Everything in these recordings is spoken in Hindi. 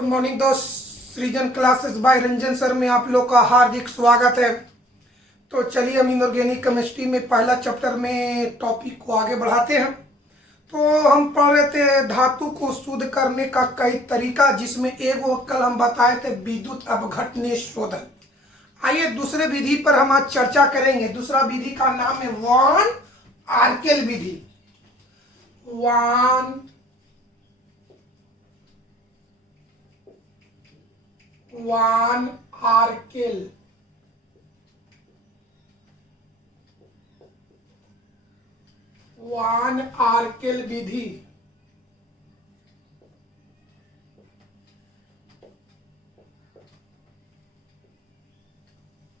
गुड मॉर्निंग दोस्त, सृजन क्लासेस बाय रंजन सर में आप लोग का हार्दिक स्वागत है। तो चलिए हम इनऑर्गेनिक केमिस्ट्री में पहला चैप्टर में टॉपिक को आगे बढ़ाते हैं। तो हम पढ़ रहे थे धातु को शुद्ध करने का कई तरीका, जिसमें एक वो कल हम बताए थे विद्युत अपघटन शोधन। आइए दूसरे विधि पर हम आज चर्चा करेंगे। दूसरा विधि का नाम है वान आर्केल विधि। वान आर्केल विधि।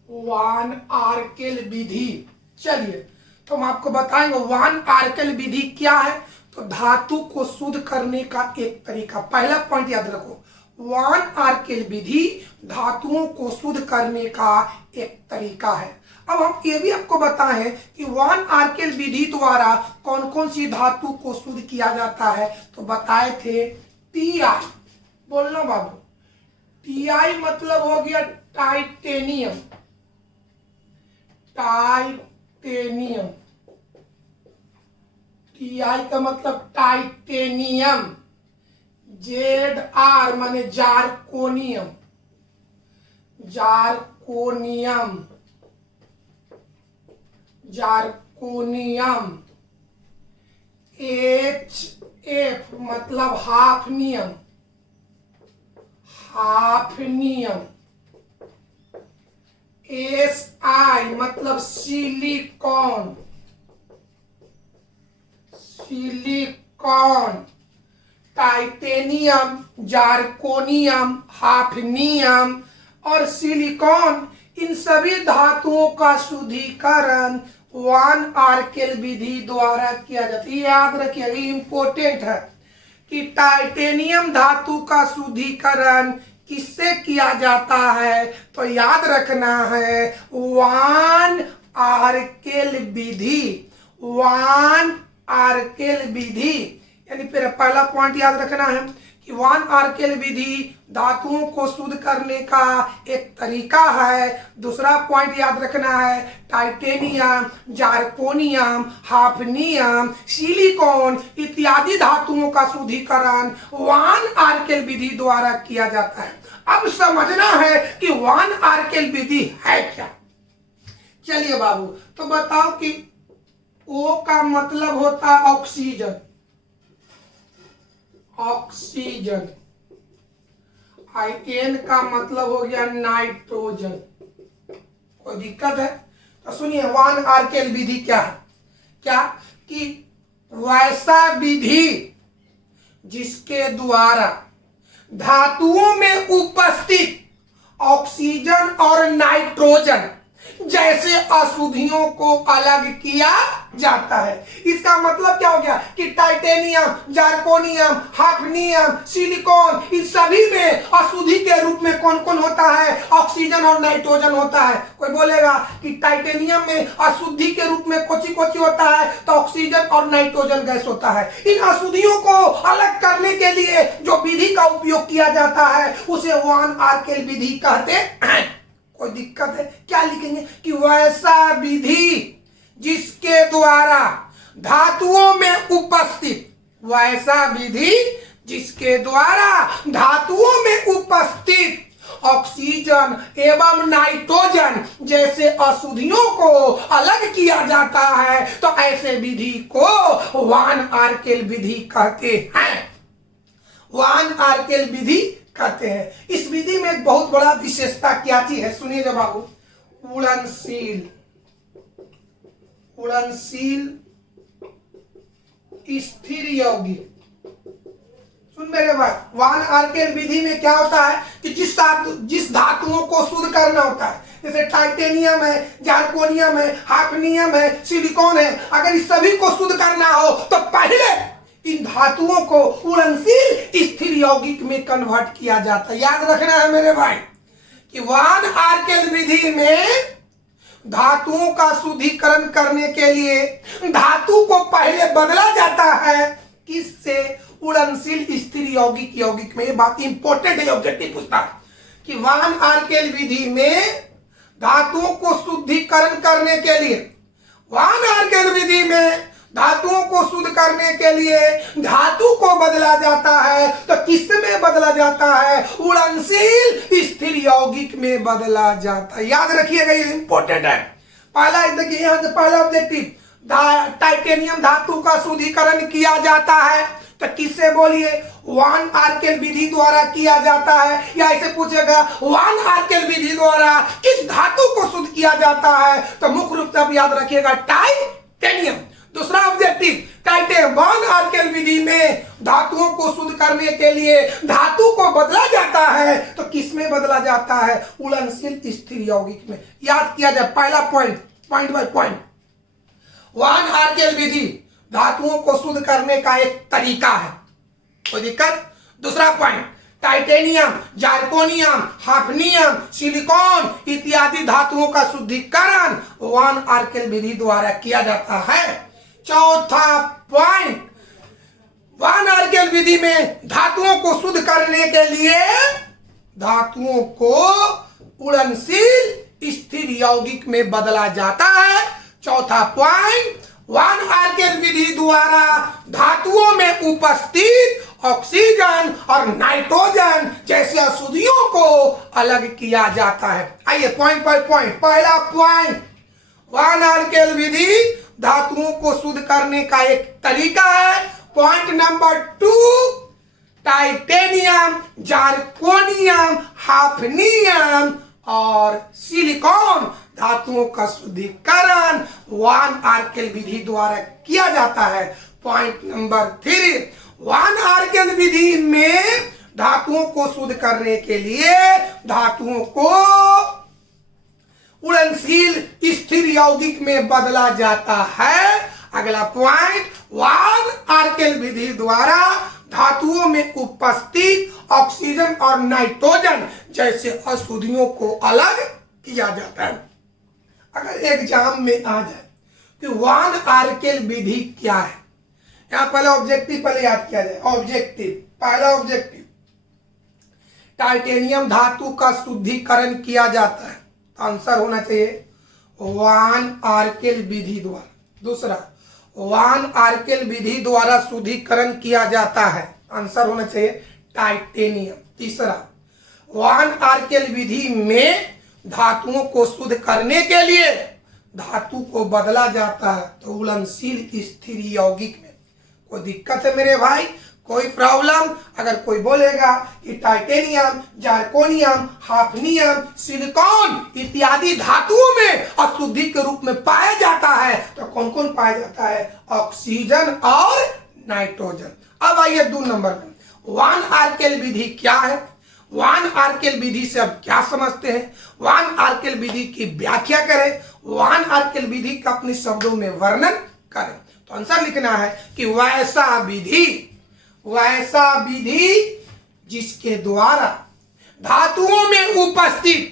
वान आर्केल विधि, चलिए तो हम आपको बताएंगे वान आर्केल विधि क्या है। तो धातु को शुद्ध करने का एक तरीका, पहला पॉइंट याद रखो, वान आर्केल विधि धातुओं को शुद्ध करने का एक तरीका है। अब हम ये भी आपको बताएं कि वान आर्केल विधि द्वारा कौन कौन सी धातु को शुद्ध किया जाता है। तो बताए थे टीआई, बोलना बाबू, टीआई मतलब हो गया टाइटेनियम। टाइटेनियम, टीआई का मतलब टाइटेनियम। ZR माने जारकोनियम। जारकोनियम, जारकोनियम। HF मतलब हाफनियम। हाफनियम। SI मतलब सिलिकॉन। सिलिकॉन। टाइटेनियम, जारकोनियम, हाफनियम और सिलिकॉन, इन सभी धातुओं का शुद्धिकरण वान आर्केल विधि द्वारा किया जाता है। याद रखिए, इंपॉर्टेंट है कि टाइटेनियम धातु का शुद्धिकरण किससे किया जाता है। तो याद रखना है वान आर्केल विधि। वान आर्केल विधि यानी फिर पहला पॉइंट याद रखना है कि वान आर्केल विधि धातुओं को शुद्ध करने का एक तरीका है। दूसरा पॉइंट याद रखना है टाइटेनियम, जारकोनियम, हाफनियम, सिलिकॉन इत्यादि धातुओं का शुद्धिकरण वान आर्केल विधि द्वारा किया जाता है। अब समझना है कि वान आर्केल विधि है क्या। चलिए बाबू, तो बताओ कि O का मतलब होता है ऑक्सीजन। ऑक्सीजन। IN का मतलब हो गया नाइट्रोजन। कोई दिक्कत है? तो सुनिए वान आर्केल विधि क्या है। क्या कि वैसा विधि जिसके द्वारा धातुओं में उपस्थित ऑक्सीजन और नाइट्रोजन जैसे अशुद्धियों को अलग किया जाता है। इसका मतलब क्या हो गया कि टाइटेनियम, जारकोनियम, हाफनियम, सिलिकॉन, इन सभी में अशुद्धि के रूप में कौन कौन होता है? ऑक्सीजन और नाइट्रोजन होता है। कोई बोलेगा कि टाइटेनियम में अशुद्धि के रूप में कोची कोची होता है, तो ऑक्सीजन और नाइट्रोजन गैस होता है। इन अशुद्धियों को अलग करने के लिए जो विधि का उपयोग किया जाता है उसे वान आर्केल विधि कहते हैं। कोई दिक्कत है? क्या लिखेंगे कि वैसा विधि जिसके द्वारा धातुओं में उपस्थित, वैसा विधि जिसके द्वारा धातुओं में उपस्थित ऑक्सीजन एवं नाइट्रोजन जैसे अशुद्धियों को अलग किया जाता है, तो ऐसे विधि को वान आर्केल विधि कहते हैं। वान आर्केल विधि कहते हैं। इस विधि में एक बहुत बड़ा विशेषता क्या चीज है, सुनिए बाबू। उड़नशील। उड़नशील स्थिर यौगिक। सुन मेरे भाई, वान आर्केल विधि में क्या होता है कि जिस धातुओं को शुद्ध करना होता है, जैसे टाइटेनियम है, जारकोनियम है, हाफनियम है, सिलिकॉन है, अगर इस सभी को शुद्ध करना हो तो पहले इन धातुओं को उड़नशील स्थिर यौगिक में कन्वर्ट किया जाता है। याद रखना है मेरे भाई कि वान आर्केल विधि में धातुओं का शुद्धिकरण करने के लिए धातु को पहले बदला जाता है किससे? उड़नशील स्थिर यौगिक यौगिक में, ये बात इंपॉर्टेंट है, ऑब्जेक्टिव पूछता है कि वान आर्केल विधि में धातुओं को शुद्धिकरण करने के लिए, वान आर्केल विधि में धातुओं को शुद्ध करने के लिए धातु को बदला जाता है, तो किस में बदला जाता है? उड़नशील स्थिर यौगिक में बदला जाता है। याद रखिएगा, ये इंपॉर्टेंट है। पहला देखिए, यहां से पहला ऑब्जेक्टिव, टाइटेनियम धातु का शुद्धिकरण किया जाता है, तो किससे बोलिए? वान आर्केल विधि द्वारा किया जाता है। या ऐसे पूछेगा वान आर्केल विधि द्वारा किस धातु को शुद्ध किया जाता है, तो मुख्य रूप से आप याद रखिएगा टाइटेनियम। दूसरा ऑब्जेक्टिव, टाइटेनियम वान आर्केल विधि में धातुओं को शुद्ध करने के लिए धातु को बदला जाता है, तो किस में बदला जाता है? उड़नशील स्थिर यौगिक में। याद किया जाए, पहला पॉइंट, पॉइंट बाय पॉइंट, वान आर्केल विधि धातुओं को शुद्ध करने का एक तरीका है, कोई दिक्कत? दूसरा पॉइंट, टाइटेनियम, जार्कोनियम, हाफनियम, सिलिकॉन इत्यादि धातुओं का शुद्धिकरण वान आर्केल विधि द्वारा किया जाता है। चौथा पॉइंट, वान आर्केल विधि में धातुओं को शुद्ध करने के लिए धातुओं को उड़नशील स्थिर यौगिक में बदला जाता है। चौथा पॉइंट, वान आर्केल विधि द्वारा धातुओं में उपस्थित ऑक्सीजन और नाइट्रोजन जैसे अशुद्धियों को अलग किया जाता है। आइए पॉइंट बाय पॉइंट। पहला पॉइंट, वान आर्केल विधि धातुओं को शुद्ध करने का एक तरीका है। पॉइंट नंबर 2, टाइटेनियम, जार्कोनियम, हाफनियम और सिलिकॉन धातुओं का शुद्धिकरण वान आर्केल विधि द्वारा किया जाता है। पॉइंट नंबर 3, वान आर्केल विधि में धातुओं को शुद्ध करने के लिए धातुओं को उड़नशील स्थिर यौगिक में बदला जाता है। अगला पॉइंट, वान आर्केल विधि द्वारा धातुओं में उपस्थित ऑक्सीजन और नाइट्रोजन जैसे अशुद्धियों को अलग किया जाता है। अगर एग्जाम में आ जाए कि वान आर्केल विधि क्या है, यहां पहले ऑब्जेक्टिव पहले याद किया जाए। ऑब्जेक्टिव, पहला ऑब्जेक्टिव, टाइटेनियम धातु का शुद्धिकरण किया जाता है, तो आंसर होना चाहिए वान आर्केल विधि द्वारा। दूसरा, वान आर्केल विधि द्वारा शुद्धिकरण किया जाता है, आंसर होना चाहिए टाइटेनियम। तीसरा, वान आर्केल विधि में धातुओं को शुद्ध करने के लिए धातु को बदला जाता है, तो उड़नशील स्थिर यौगिक में। कोई दिक्कत है मेरे भाई? कोई प्रॉब्लम? अगर कोई बोलेगा कि टाइटेनियम, जार्कोनियम, हाफनियम, सिलिकॉन इत्यादि धातुओं में अशुद्धि के रूप में पाया जाता है, तो कौन कौन पाया जाता है? ऑक्सीजन और नाइट्रोजन। अब आइए 2 नंबर में, वान आर्केल विधि क्या है? वान आर्केल विधि से अब क्या समझते हैं? वान आर्केल विधि की व्याख्या करें, वान आर्केल विधि का अपने शब्दों में वर्णन करें। तो आंसर लिखना है कि वैसा विधि जिसके द्वारा धातुओं में उपस्थित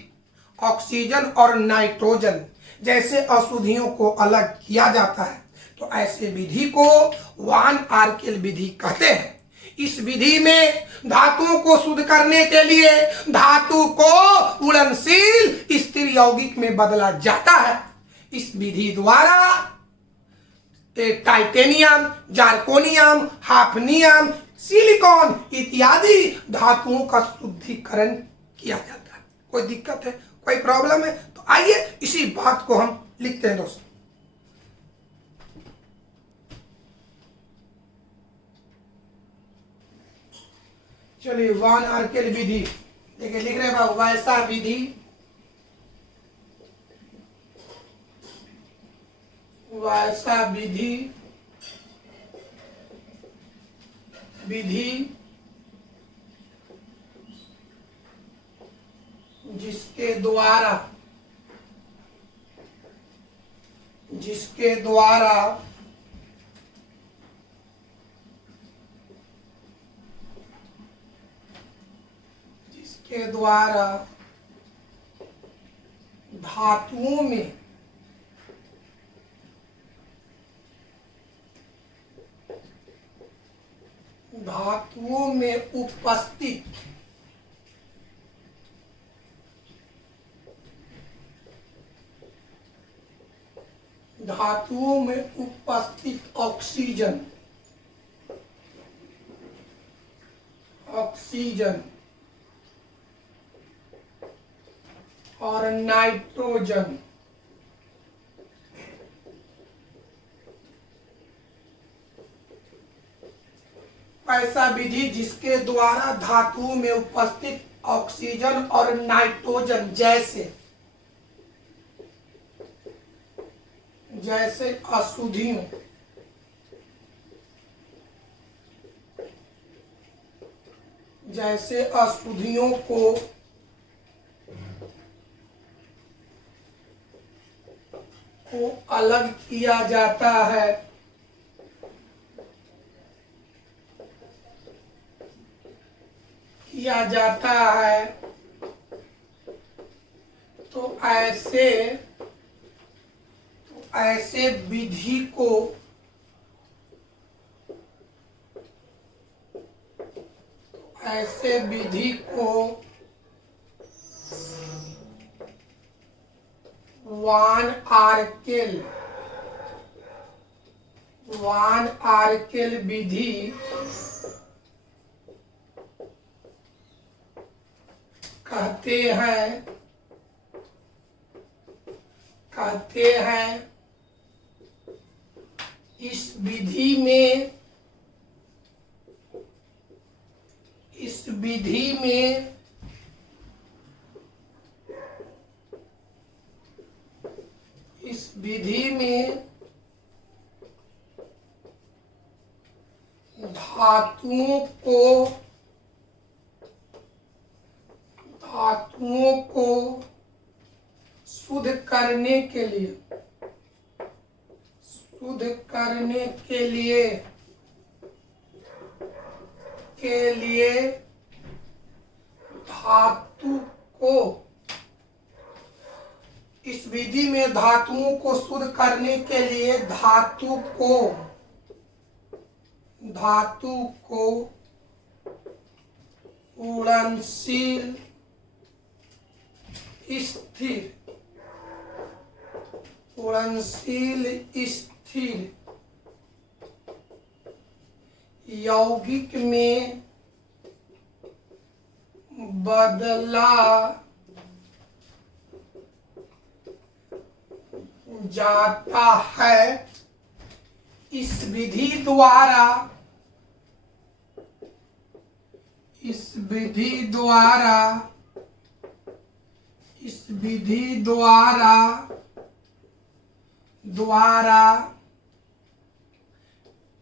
ऑक्सीजन और नाइट्रोजन जैसे अशुद्धियों को अलग किया जाता है, तो ऐसे विधि को वान आर्केल विधि कहते हैं। इस विधि में धातुओं को शुद्ध करने के लिए धातु को उड़नशील स्थिर यौगिक में बदला जाता है। इस विधि द्वारा टाइटेनियम, जार्कोनियम, हाफनियम, सिलिकॉन इत्यादि धातुओं का शुद्धिकरण किया जाता है। कोई दिक्कत है? कोई प्रॉब्लम है? तो आइए इसी बात को हम लिखते हैं दोस्तों। चलिए, वान आर्केल विधि देखिए, लिख रहे हैं वैसा विधि, वैसा विधि जिसके द्वारा धातुओं में धातुओं में उपस्थित ऑक्सीजन और नाइट्रोजन ऐसा विधि जिसके द्वारा धातुओं में उपस्थित ऑक्सीजन और नाइट्रोजन जैसे अशुद्धियों को अलग किया जाता है, तो ऐसे विधि को वान आर्केल विधि कहते हैं। इस विधि में धातुओं को शुद्ध करने के लिए इस विधि में धातुओं को शुद्ध करने के लिए धातु को उड़नशील स्थिर यौगिक में बदला जाता है। इस विधि द्वारा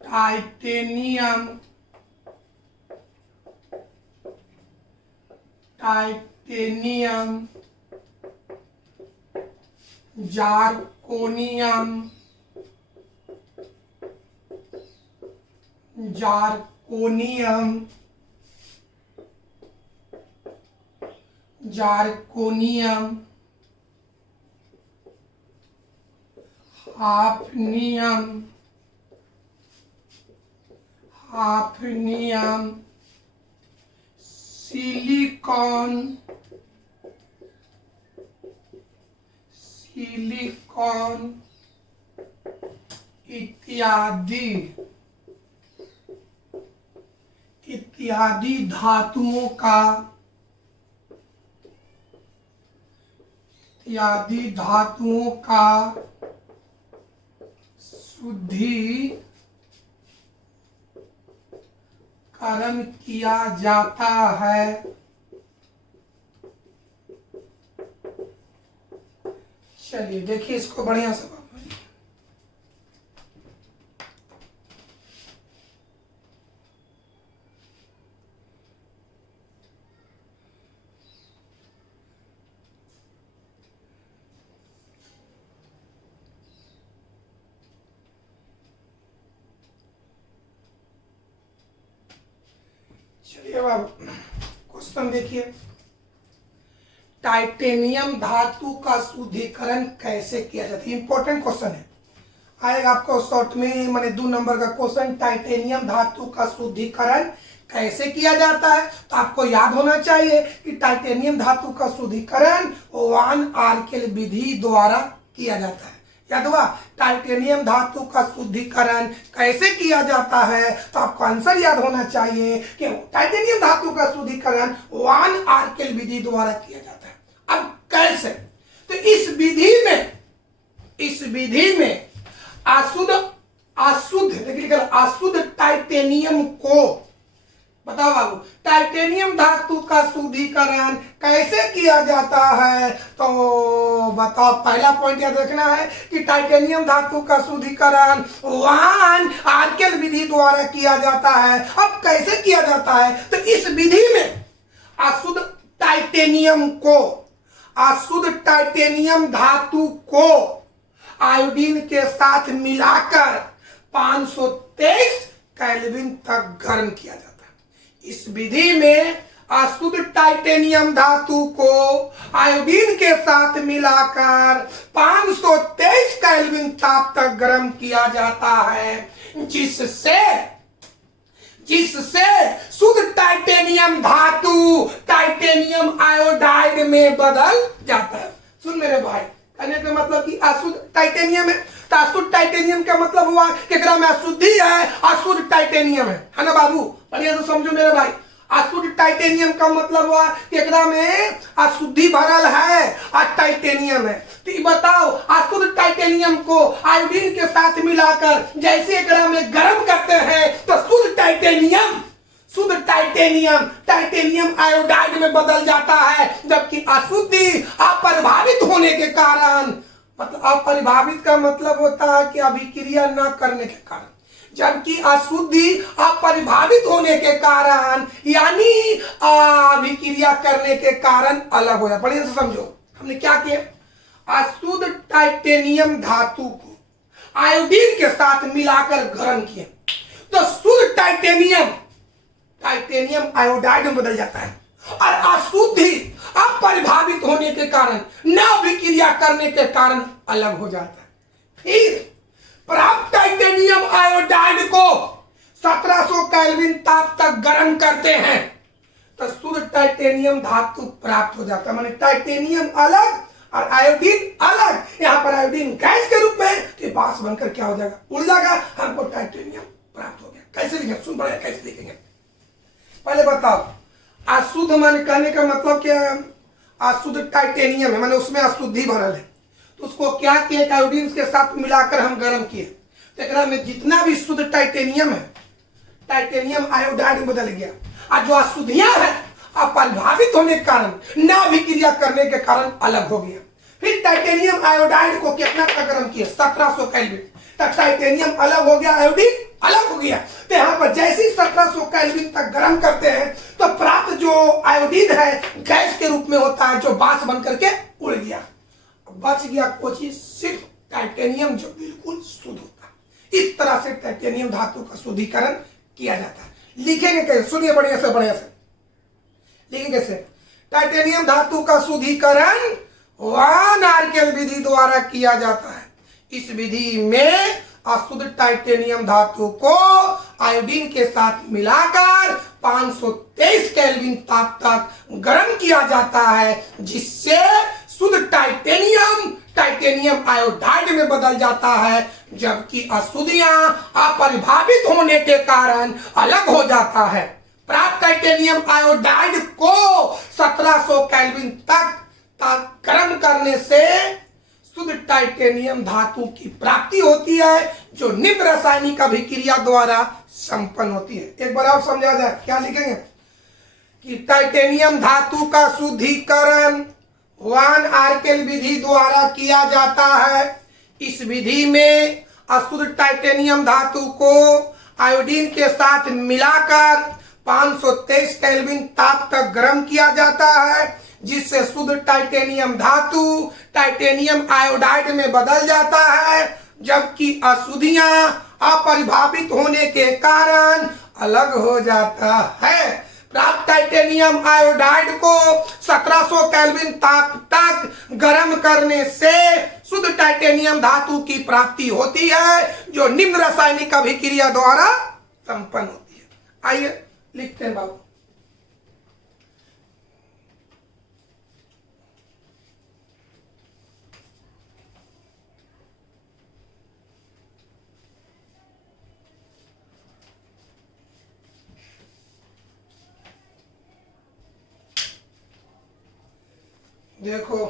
टाइटेनियम जार्कोनियम हाफनियम सिलिकॉन इत्यादि धातुओं का शुद्धिकरण किया जाता है। चलिए देखिए इसको बढ़िया से। चलिए अब क्वेश्चन देखिए, टाइटेनियम धातु का शुद्धिकरण कैसे किया जाता है। इंपॉर्टेंट क्वेश्चन है, आएगा आपको शॉर्ट में मैंने 2 नंबर का क्वेश्चन, टाइटेनियम धातु का शुद्धिकरण कैसे किया जाता है। तो आपको याद होना चाहिए कि टाइटेनियम धातु का शुद्धिकरण वान आर्केल विधि द्वारा किया जाता है। याद हुआ, टाइटेनियम धातु का शुद्धिकरण कैसे किया जाता है। तो आपको आंसर याद होना चाहिए कि टाइटेनियम धातु का शुद्धिकरण वान आर्केल विधि द्वारा किया जाता है। अब कैसे, तो इस विधि में अशुद्ध टाइटेनियम को, बताओ बाबू, टाइटेनियम धातु का शुद्धिकरण कैसे किया जाता है। तो बताओ, पहला पॉइंट याद रखना है कि टाइटेनियम धातु का शुद्धिकरण वान आर्केल विधि द्वारा किया जाता है। अब कैसे किया जाता है, तो इस विधि में अशुद्ध टाइटेनियम धातु को आयोडीन के साथ मिलाकर 523 केल्विन तक गर्म किया जाता है। इस विधि में अशुद्ध टाइटेनियम धातु को आयोडीन के साथ मिलाकर 523 केल्विन ताप तक गर्म किया जाता है, जिससे शुद्ध टाइटेनियम धातु टाइटेनियम आयोडाइड में बदल जाता है। सुन मेरे भाई, कहने का मतलब कि अशुद्ध टाइटेनियम है, तो अशुद्ध टाइटेनियम का मतलब हुआ कि एकरा में अशुद्धि है, अशुद्ध टाइटेनियम है ना बाबू, बढ़िया से समझो मेरे भाई। अशुद्ध टाइटेनियम का मतलब हुआ कि एकरा में अशुद्धि भरल है और टाइटेनियम है। तो ये बताओ, अशुद्ध टाइटेनियम को आयोडीन के साथ मिलाकर जैसे एकरा में गर्म करते हैं तो शुद्ध टाइटेनियम आयोडाइड में बदल जाता है, जबकि अशुद्धि अपरिभावित होने के कारण, मतलब अपरिभावित का मतलब होता है कि अभिक्रिया न करने के कारण, जबकि अशुद्धि अपरिभावित होने के कारण यानी अभिक्रिया करने के कारण अलग हो जाए। बढ़िया से समझो, हमने क्या किया, अशुद्ध टाइटेनियम धातु को आयोडीन के साथ मिलाकर गर्म किया तो शुद्ध टाइटेनियम आयोडाइड में बदल जाता है, और अशुद्धि अपरिभावित होने के कारण, न अभिक्रिया करने के कारण अलग हो जाता है। फिर प्राप्त टाइटेनियम आयोडाइड को 1700 केल्विन ताप तक गर्म करते हैं तो शुद्ध टाइटेनियम धातु प्राप्त हो जाता है। माने टाइटेनियम अलग और आयोडीन अलग। यहाँ पर आयोडीन गैस के रूप में, तो बांस बनकर क्या हो जाएगा, उड़ जाएगा, हमको टाइटेनियम प्राप्त हो गया। कैसे लिखेंगे, सुन बढ़िया, कैसे लिखेंगे पहले बताओ। अशुद्ध मान कहने का मतलब क्या है, अशुद्ध टाइटेनियम है, माने उसमें अशुद्धि भरल है, तो उसको क्या किए, आयोडीन के साथ मिलाकर हम गर्म किए, तो एकरा में जितना भी शुद्ध टाइटेनियम है, टाइटेनियम आयोडाइड में बदल गया, और जो अशुद्धियां हैं अपरिभावित होने के कारण, न अभिक्रिया करने के कारण अलग हो गया। फिर टाइटेनियम आयोडाइड को कितना तक गर्म किया, 1700 केल्विन तक टाइटेनियम अलग हो गया, आयोडीन अलग हो गया। तो यहाँ पर जैसे ही 1700 केल्विन तक गर्म करते हैं तो प्राप्त जो आयोडीन है गैस के रूप में होता है, जो बांस बन करके उड़ गया, बच गया कुछ ही सिर्फ टाइटेनियम जो बिल्कुल शुद्ध होता है। इस तरह से टाइटेनियम धातु का शुद्धिकरण किया जाता है। लिखेंगे कैसे, सुनिए बढ़िया से लिखेंगे कैसे, टाइटेनियम धातु का शुद्धिकरण वान आर्केल विधि द्वारा किया जाता है। इस विधि में अशुद्ध टाइटेनियम धातु को आयोडीन के साथ मिलाकर 523 केल्विन ताप तक गर्म किया जाता है, जिससे शुद्ध टाइटेनियम आयोडाइड में बदल जाता है, जबकि अशुद्धियां अपरिभावित होने के कारण अलग हो जाता है। प्राप्त टाइटेनियम आयोडाइड को 1700 केल्विन तक गर्म करने से शुद्ध टाइटेनियम धातु की प्राप्ति होती है, जो निम्न रासायनिक अभिक्रिया द्वारा संपन्न होती है। एक बार और समझा जाए, क्या लिखेंगे कि टाइटेनियम धातु का शुद्धिकरण वान आर्केल विधि द्वारा किया जाता है। इस विधि में अशुद्ध टाइटेनियम धातु को आयोडीन के साथ मिलाकर 523 केल्विन ताप तक गर्म किया जाता है, जिससे शुद्ध टाइटेनियम धातु टाइटेनियम आयोडाइड में बदल जाता है, जबकि अशुद्धियां अपरिभावित होने के कारण अलग हो जाता है। प्राप्त टाइटेनियम आयोडाइड को 1700 केल्विन ताप तक गर्म करने से शुद्ध टाइटेनियम धातु की प्राप्ति होती है, जो निम्न रासायनिक अभिक्रिया द्वारा संपन्न होती है। आइए लिखते हैं बाबू। देखो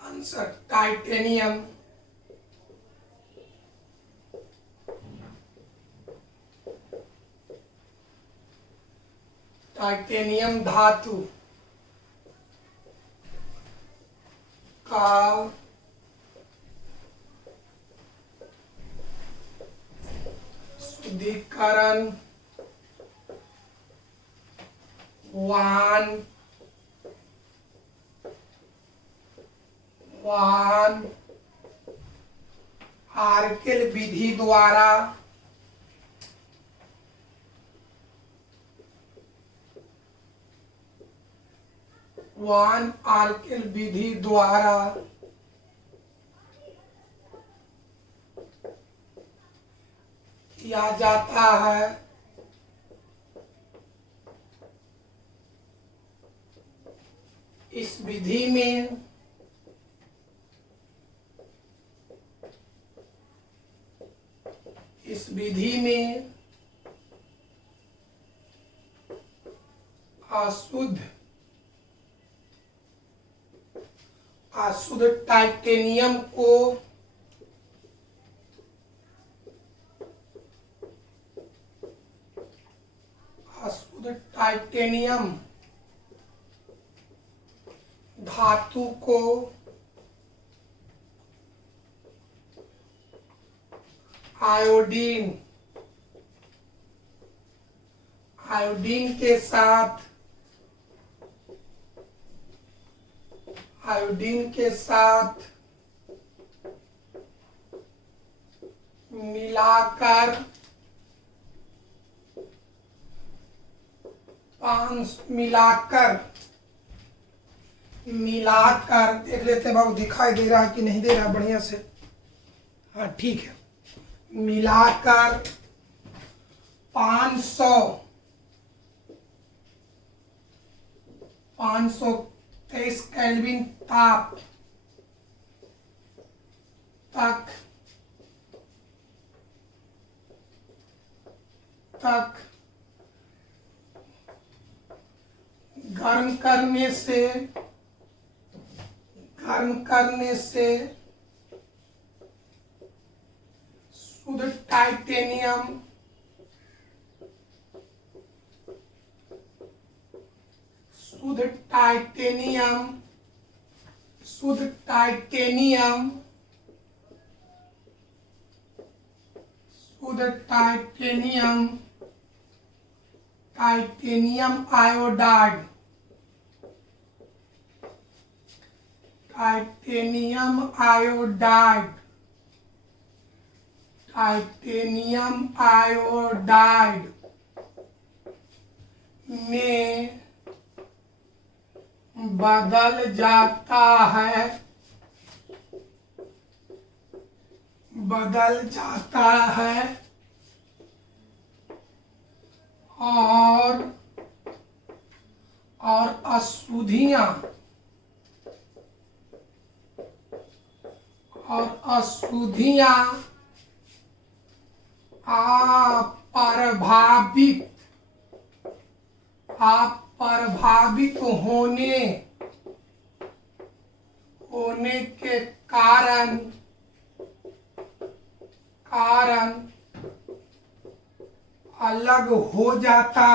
आंसर टाइटेनियम धातु का शुद्धिकरण वान आर्केल विधि द्वारा किया जाता है। इस विधि में अशुद्ध टाइटेनियम को धातु को आयोडीन के साथ मिलाकर देख लेते हैं बाबू, दिखाई दे रहा है कि नहीं दे रहा बढ़िया से। हाँ ठीक है। मिलाकर 523 केल्विन ताप तक गर्म करने से शुद्ध टाइटेनियम आयोडाइड में बदल जाता है और अशुद्धियां अप्रभावित होने के कारण अलग हो जाता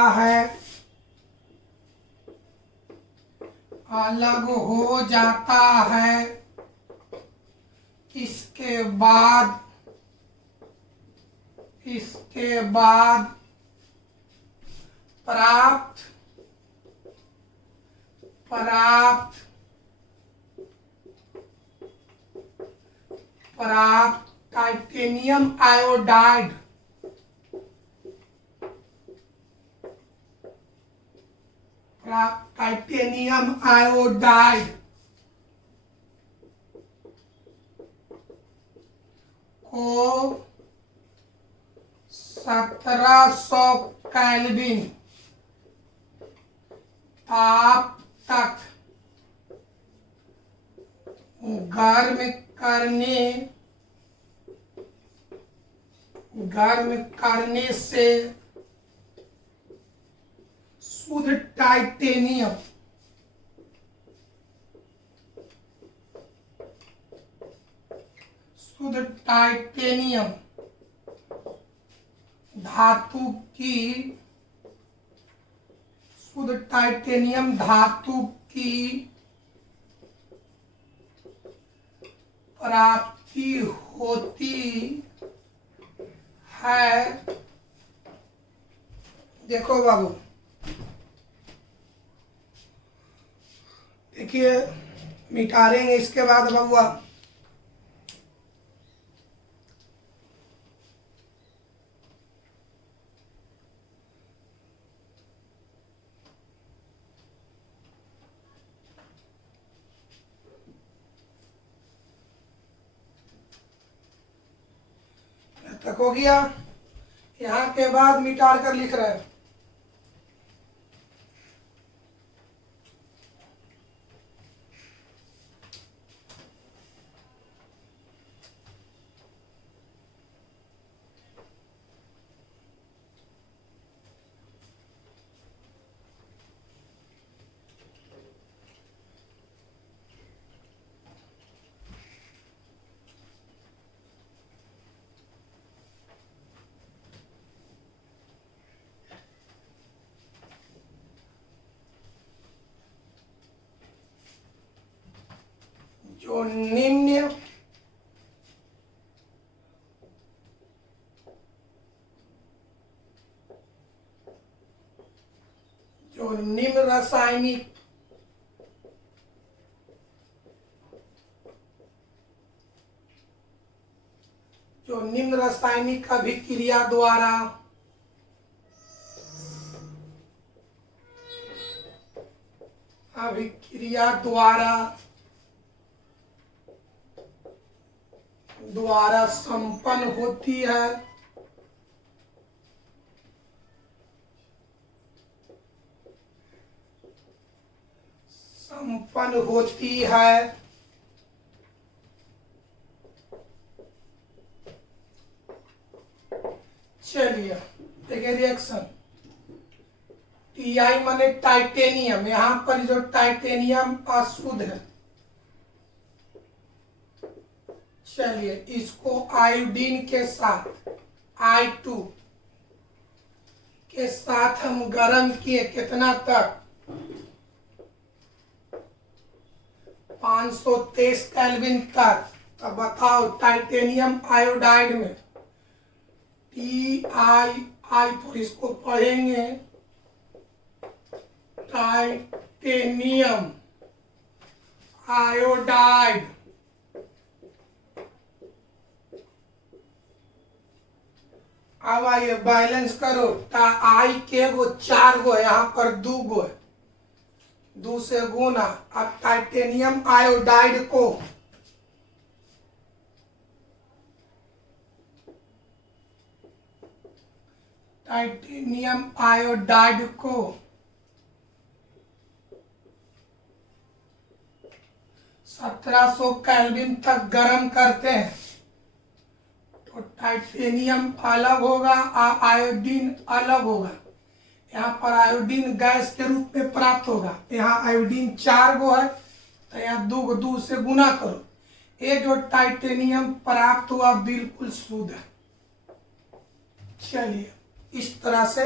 है। इसके बाद प्राप्त टाइटेनियम आयोडाइड टाइटेनियम आयोडाइड को 1700 केल्विन ताप तक गर्म करने से शुद्ध टाइटेनियम धातु की प्राप्ति होती है। देखो बाबू, देखिए मिटा लेंगे इसके बाद बबुआ। तक हो गया। यहाँ के बाद मिटा कर लिख रहे हैं। जो निम्न रासायनिक अभिक्रिया द्वारा संपन्न होती है, चलिए देखिए रिएक्शन। Ti माने टाइटेनियम, यहाँ पर जो टाइटेनियम अशुद्ध है, चलिए इसको आयोडीन के साथ I2 के साथ हम गर्म किए कितना तक 523 केल्विन तक। अब बताओ टाइटेनियम आयोडाइड में TiI तो इसको पढ़ेंगे टाइटेनियम आयोडाइड। अब आइए बैलेंस करो। आई के वो 4 गो है, यहाँ पर 2 गो है, 2 से गुना। अब टाइटेनियम आयोडाइड को टाइटेनियम आयोडाइड को 1700 केल्विन तक गर्म करते हैं तो टाइटेनियम अलग होगा और आयोडीन अलग होगा। यहाँ पर आयोडीन गैस के रूप में प्राप्त होगा। यहाँ आयोडीन 4 गो है तो यहाँ 2 गो 2 से गुना करो। ये जो टाइटेनियम प्राप्त हुआ बिल्कुल शुद्ध है। चलिए इस तरह से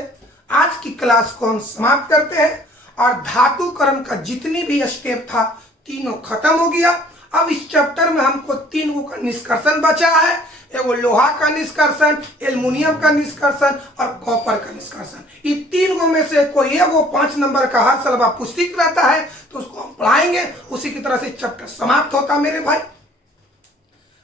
आज की क्लास को हम समाप्त करते हैं और धातु कर्म का जितनी भी स्टेप था तीनों खत्म हो गया। अब इस चैप्टर में हमको 3 गो का निष्कर्षण बचा है। एगो लोहा का निष्कर्षण, एल्युमिनियम का निष्कर्षण और कॉपर का निष्कर्षण। ये 3 गो में से कोई एगो 5 नंबर का हर सलवा पुस्तिक रहता है तो उसको हम पढ़ाएंगे। उसी की तरह से चैप्टर समाप्त होता मेरे भाई,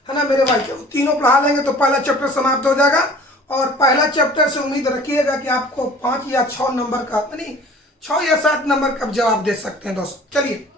है ना मेरे भाई। क्या तीनों पढ़ा लेंगे तो पहला चैप्टर समाप्त हो जाएगा। और पहला चैप्टर से उम्मीद रखिएगा कि आपको 5 या 6 नंबर का, यानी 6 या 7 नंबर का जवाब दे सकते हैं दोस्तों। चलिए